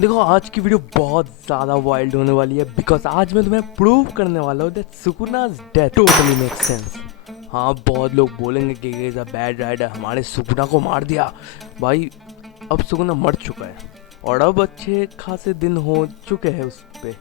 देखो आज की वीडियो बहुत ज़्यादा वाइल्ड होने वाली है बिकॉज आज मैं तुम्हें प्रूव करने वाला हूँ that Sukuna's death totally makes sense. हाँ, बहुत लोग बोलेंगे कि इज अ बैड राइडर, हमारे सुकुना को मार दिया। भाई अब सुकुना मर चुका है और अब अच्छे खासे दिन हो चुके हैं उस पे,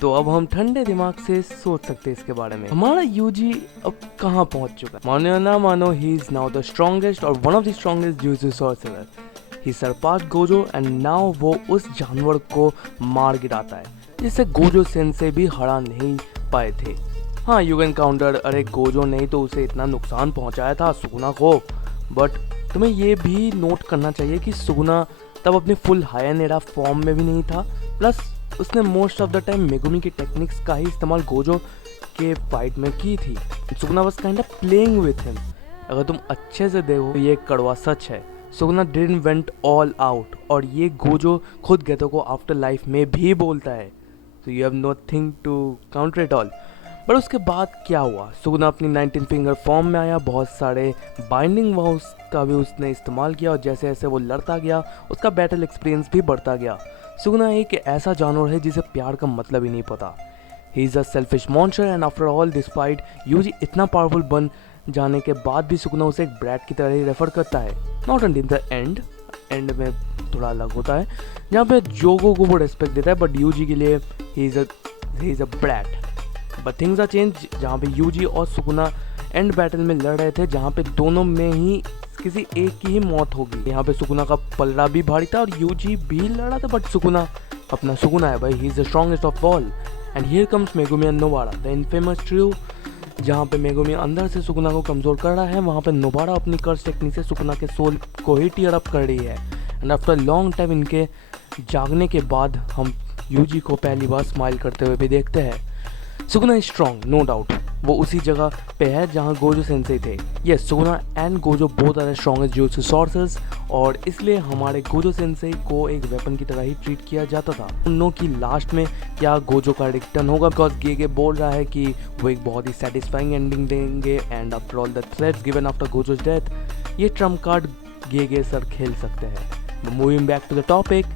तो अब हम ठंडे दिमाग से सोच सकते हैं इसके बारे में। हमारा यूजी अब कहाँ पहुँच चुका है। मानो या ना मानो, he is now the strongest और one of the strongest Yuji sorcerer. He surpass Gojo and now वो उस जानवर को मार गिराता है जिसे गोजो सेंसे भी हरा नहीं पाए थे। हाँ, यू कैन काउंटर, अरे गोजो नहीं तो उसे इतना नुकसान पहुंचाया था सुगुना को। बट तुम्हें ये भी नोट करना चाहिए कि सुगुना तब अपनी फुल हायनेरा फॉर्म में भी नहीं था, प्लस उसने most of the time Megumi की टेक्निक्स का ही इस्तेमाल गोजो के फाइट में की थी। Suguna was kind of playing with him. अगर तुम अच्छे से देखो ये कड़वा सच है, Suguna didn't went all out, और ये गोजो खुद गेतो को आफ्टर लाइफ में भी बोलता है। तो you have nothing to counter it all. But उसके बाद क्या हुआ, सुगुना अपनी 19 फिंगर फॉर्म में आया, बहुत सारे बाइंडिंग वाउस का भी उसने इस्तेमाल किया और जैसे जैसे वो लड़ता गया उसका बैटल एक्सपीरियंस भी बढ़ता गया। सुगुना एक ऐसा जानवर है जिसे प्यार का मतलब ही नहीं पता। He is a selfish monster and after all despite Yuji इतना पावरफुल बन जाने के बाद भी सुगुना उसे एक ब्रैट की तरह ही रेफर करता है। नॉट अंटिल द एंड में थोड़ा अलग होता है जहाँ पे जोगो को वो रिस्पेक्ट देता है, बट यूजी के लिए he is a brat. But things are change जहाँ पे यूजी और सुगुना एंड बैटल में लड़ रहे थे, जहाँ पे दोनों में ही किसी एक की ही मौत होगी। यहाँ पे सुगुना का पलड़ा भी भारी था और यूजी भी लड़ा था, बट सुगुना अपना सुगुना है भाई, he is the strongest of all. And here comes Megumi and Nobara, the infamous trio. जहाँ पे मेगुमी अंदर से सुकुना को कमज़ोर कर रहा है, वहाँ पे नोबारा अपनी कर्स टेक्निक से सुकुना के सोल को ही टीयर अप कर रही है। एंड आफ्टर लॉन्ग टाइम इनके जागने के बाद हम यूजी को पहली बार स्माइल करते हुए भी देखते हैं। Sukuna is strong, no doubt. वो उसी जगह पे है जहाँ गोजो सेंसेई थे। Yes, Sukuna and Gojo both are strongest jutsu sources, और इसलिए हमारे गोजो सेंसेई को एक वेपन की तरह ही ट्रीट किया जाता था। उन की लास्ट में क्या गोजो का रिटर्न होगा, बिकॉज गेगे बोल रहा है कि वो एक बहुत ही सेटिस्फाइंग एंडिंग देंगे। And after all the threats given after Gojo's death, ये ट्रम्प कार्ड गेगे सर खेल सकते हैं। Moving back to the topic,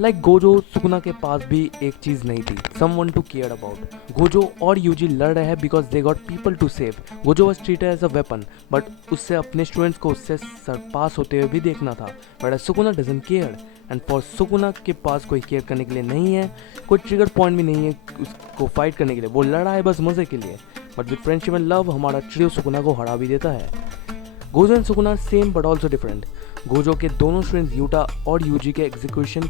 like Gojo, Sukuna के पास भी एक चीज़ नहीं थी, someone to care about. Gojo और यूजी लड़ रहे हैं because they got people to save. Gojo was treated as a weapon, but उससे अपने स्टूडेंट्स को उससे सरपास होते हुए भी देखना था। But Sukuna doesn't care, and for Sukuna के पास कोई केयर करने के लिए नहीं है, कोई ट्रिगर पॉइंट भी नहीं है उसको फाइट करने के लिए। वो लड़ा है बस मज़े के लिए। But with friendship and love हमारा ट्रियो सुकुना को हरा भी देता है। Gojo and Sukuna same but also different. Gojo के दोनों स्टूडेंट्स यूटा और यूजी के एग्जीक्यूशन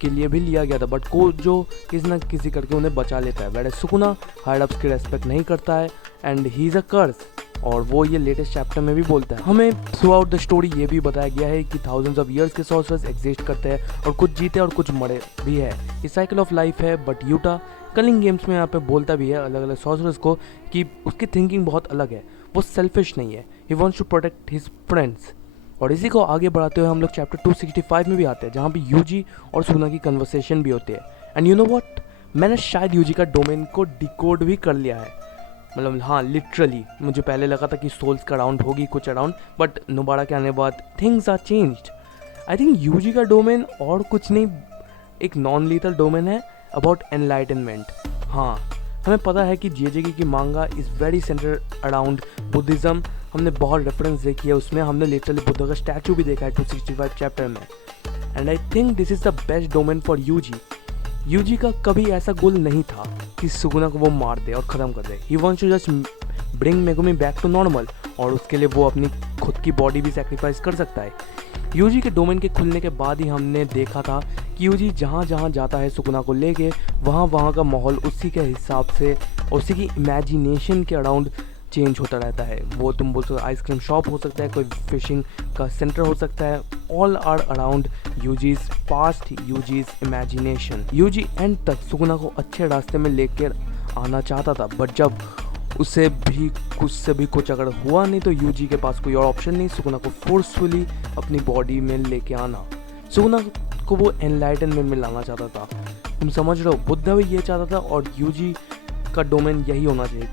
के लिए भी लिया गया था, बट गोजो किसी ना किसी करके उन्हें बचा लेता है। वैसे सुकुना हायर अप्स की रेस्पेक्ट नहीं करता है एंड ही इज़ अ कर्स, और वो ये लेटेस्ट चैप्टर में भी बोलता है। हमें थ्रू आउट द स्टोरी ये भी बताया गया है कि थाउजेंड्स ऑफ ईयर्स के सॉर्सरर्स एग्जिस्ट करते हैं और कुछ जीते और कुछ मरे भी है। ये साइकिल ऑफ लाइफ है। बट यूटा कलिंग गेम्स में यहाँ पे बोलता भी है अलग अलग सॉर्सरर्स को कि उसकी थिंकिंग बहुत अलग है, वो सेल्फिश नहीं है, he wants to protect his friends. और इसी को आगे बढ़ाते हुए हम लोग चैप्टर 265 में भी आते हैं, जहाँ पे यूजी और सुकुना की कन्वर्सेशन भी होती है। एंड यू नो व्हाट, मैंने शायद यूजी का डोमेन को डिकोड भी कर लिया है। मतलब हाँ, लिटरली मुझे पहले लगा था कि सोल्स का अराउंड होगी कुछ अराउंड, बट नोबारा के आने के बाद things are changed. I think Yuji का डोमेन और कुछ नहीं, एक नॉन लीथल डोमेन है अबाउट एनलाइटनमेंट। हाँ, हमें पता है कि जेजेकी की manga is very centre around Buddhism. हमने बहुत रेफरेंस देखी है उसमें, हमने लिटरली बुद्ध का स्टैचू भी देखा है 265 चैप्टर में। And I think this is the best domain for Yuji. Yuji का कभी ऐसा गोल नहीं था कि सुकुना को वो मार दे और ख़त्म कर दे। He wants to just bring Megumi back to normal, और उसके लिए वो अपनी खुद की बॉडी भी सेक्रीफाइस कर सकता है। यूजी के डोमेन के खुलने के बाद ही हमने देखा था कि यूजी जहाँ जहाँ जाता है सुकुना को लेके, वहाँ का माहौल उसी के हिसाब से, उसी की इमेजिनेशन के अराउंड चेंज होता रहता है। वो तुम बोल सकते आइसक्रीम शॉप हो सकता है, कोई फिशिंग का सेंटर हो सकता है, all are around Yuji's past, Yuji's imagination. Yuji end तक सुकुना को अच्छे रास्ते में लेकर आना चाहता था, बट जब उससे भी कुछ अगर हुआ नहीं तो यूजी के पास कोई और ऑप्शन नहीं, सुकुना को फोर्सफुली अपनी बॉडी में लेके आना। सुकुना को वो एनलाइटनमेंट में लाना चाहता था। तुम समझ रहे हो, बुद्ध भी ये चाहता था और यूजी का डोमेन यही होना चाहिए।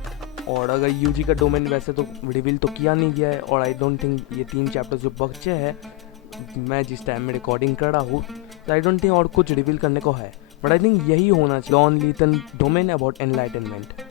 और अगर यूजी का डोमेन वैसे तो रिवील तो किया नहीं गया है, और आई डोंट थिंक ये 3 चैप्टर्स जो बचे हैं, मैं जिस टाइम में रिकॉर्डिंग कर रहा हूँ तो आई डोंट थिंक और कुछ रिवील करने को है, बट आई थिंक यही होना चाहिए लॉन लीथन domain about enlightenment,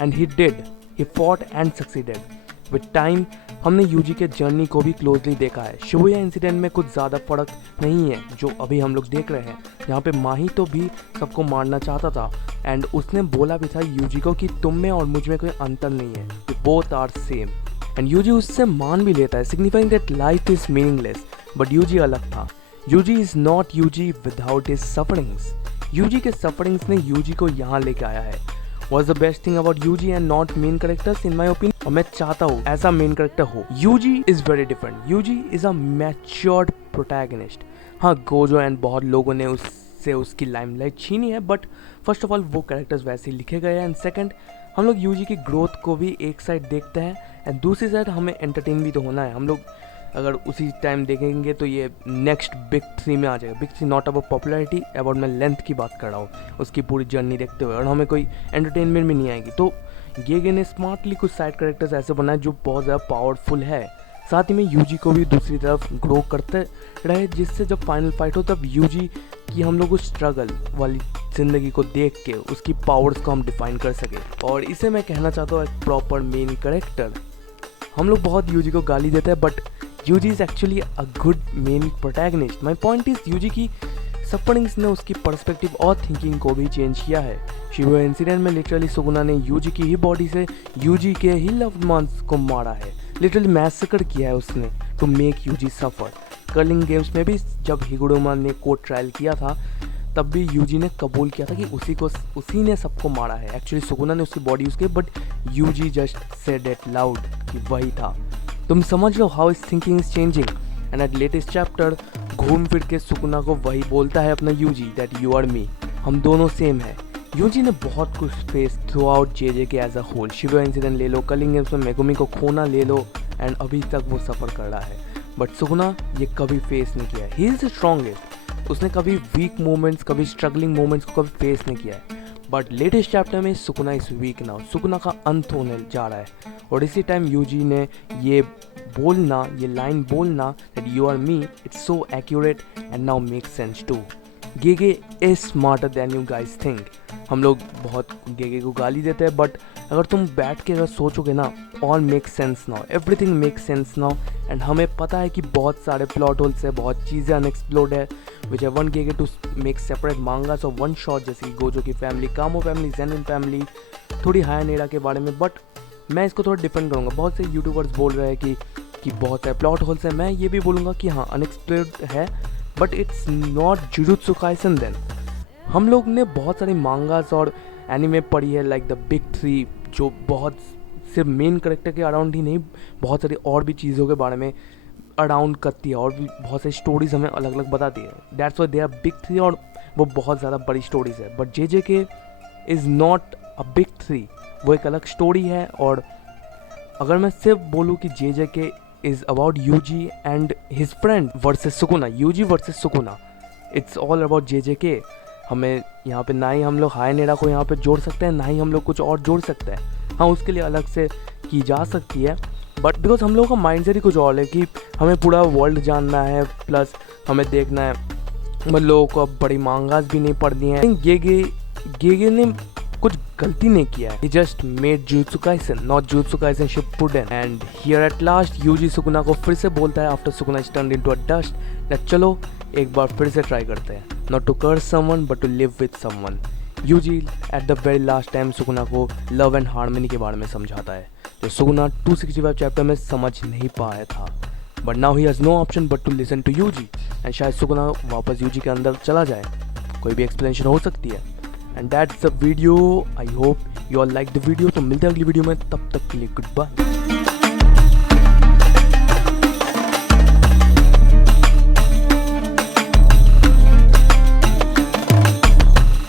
and he did, he fought and succeeded. With time हमने यूजी के जर्नी को भी क्लोजली देखा है। शिबुया इंसिडेंट में कुछ ज़्यादा फर्क नहीं है जो अभी हम लोग देख रहे हैं, जहाँ पे माही तो भी सबको मारना चाहता था एंड उसने बोला भी था यूजी को कि तुम में और मुझ में कोई अंतर नहीं है, both are same, and Yuji उससे मान भी लेता है, signifying that life is meaningless. But Yuji अलग था। Yuji is not Yuji without his sufferings. Yuji के सफरिंग्स ने यूजी को यहाँ लेके आया है। What's the best thing about UG and not main characters in my opinion? और मैं चाहता हूँ ऐसा मेन करेक्टर हो। UG is very different. UG is a matured protagonist. हाँ, गोजो एंड बहुत लोगों ने उससे उसकी लाइमलाइट छीनी है, बट फर्स्ट ऑफ ऑल वो कैरेक्टर्स वैसे ही लिखे गए हैं, एंड सेकंड हम लोग UG की ग्रोथ को भी एक साइड देखते हैं एंड दूसरी साइड हमें एंटरटेन भी तो होना है। हम लोग अगर उसी टाइम देखेंगे तो ये नेक्स्ट बिग 3 में आ जाएगा। Big 3 not about popularity, about मैं लेंथ की बात कर रहा हूँ, उसकी पूरी जर्नी देखते हुए, और हमें कोई एंटरटेनमेंट भी नहीं आएगी। तो गेगे ने स्मार्टली कुछ साइड कैरेक्टर्स ऐसे बनाए जो बहुत ज़्यादा पावरफुल है, साथ ही में यूजी को भी दूसरी तरफ ग्रो करते रहे, जिससे जब फाइनल फाइट हो तब यूजी की हम लोग उस स्ट्रगल वाली ज़िंदगी को देख के उसकी पावर्स को हम डिफाइन कर सके। और इसे मैं कहना चाहता हूँ एक प्रॉपर मेन कैरेक्टर। हम लोग बहुत यूजी को गाली देते हैं, but Yuji is actually a good main protagonist. My point is Yuji की सफरिंग्स ने उसकी पर्सपेक्टिव और थिंकिंग को भी चेंज किया है। शिबुया इंसिडेंट में लिटरली सुगुना ने यूजी की ही बॉडी से यूजी के ही लव्ड वंस को मारा है, लिटरली मैसेकर किया है उसने to make Yuji suffer. Culling games में भी जब हिगुडोमा ने कोर्ट ट्रायल किया था तब भी यूजी ने कबूल किया था कि उसी ने सबको मारा है। एक्चुअली सुगुना ने उसकी बॉडी यूज़ की, but Yuji just said it loud कि वही था। तुम समझ लो how is thinking is changing, and at latest chapter घूम फिर के सुकुना को वही बोलता है अपना Yuji that you are me, हम दोनों सेम है। यूजी ने बहुत कुछ face through out J K as a whole. Shibuya incident ले लो, कर्लिंग गेम्स में मेगुमी को खोना ले लो, एंड अभी तक वो सफ़र कर रहा है, बट सुकुना ये कभी फेस नहीं किया है। He is strongest. उसने कभी वीक मोमेंट्स, कभी स्ट्रगलिंग मोमेंट्स को कभी फेस नहीं किया है, बट लेटेस्ट चैप्टर में Sukuna is weak now. Sukuna का अंत होने जा रहा है, और इसी टाइम यूजी ने ये लाइन बोलना that you are me, it's so accurate and now make sense too. Gege is smarter than you guys think. हम लोग बहुत गेगे को गाली देते हैं, बट अगर तुम बैठ के अगर सोचोगे ना, all make sense now, everything make sense now, and हमें पता है कि बहुत सारे प्लॉट होल्स है, बहुत चीज़ें अनएक्सप्लोर्ड है, which I want Gege to make separate mangas of one shot, जैसे कि गोजो की फैमिली, कामो फैमिली, जेनिन फैमिली, थोड़ी हाया नेड़ा के बारे में। बट मैं इसको थोड़ा डिफेंड करूँगा। बहुत से यूट्यूबर्स बोल रहे हैं कि बहुत सारे प्लॉट होल्स हैं। मैं ये भी बोलूँगा कि हाँ अनएक्सप्लोर्ड है, but it's not Jujutsu Kaisen then. हम लोग ने बहुत सारी मांगास और एनिमे पढ़ी है, लाइक द बिग 3, जो बहुत सिर्फ मेन करेक्टर के अराउंड ही नहीं, बहुत सारी और भी चीज़ों के बारे में अराउंड करती है, और भी बहुत सारी स्टोरीज हमें अलग अलग बताती है। That's why they are big 3, और वो बहुत ज़्यादा बड़ी स्टोरीज है। But J is not a big 3, वो एक अलग स्टोरी है। और अगर मैं सिर्फ बोलूँ कि J is about Yuji and his friend versus Sukuna, Yuji versus Sukuna, it's all about J. हमें यहाँ पे ना ही हम लोग हाय नेड़ा को यहाँ पे जोड़ सकते हैं, ना ही हम लोग कुछ और जोड़ सकते हैं। हाँ, उसके लिए अलग से की जा सकती है, बट बिकॉज हम लोगों का माइंडसेट ही कुछ और है कि हमें पूरा वर्ल्ड जानना है, प्लस हमें देखना है, मतलब लोगों को अब बड़ी मांगास भी नहीं पड़नी है। गेगे ने कुछ गलती नहीं किया है, he just made Jujutsu Kaisen, not Jujutsu Kaisen Shippuden, and here at last Yuji Sukuna को फिर से बोलता है after Sukuna is turned into a dust that चलो एक बार फिर से ट्राई करते हैं, not to curse someone but to live with someone। Yuji at the very last time Sukuna को लव एंड हार्मनी के बारे में समझाता है, जो सुकुना 265 चैप्टर में समझ नहीं पाया था, but now he has no option but to listen to Yuji, and शायद सुकुना वापस यूजी के अंदर चला जाए, कोई भी एक्सप्लेनेशन हो सकती है। And that's the video, I hope you all like the video. तो मिलते हैं अगली वीडियो में, तब तक के लिए गुड बाय।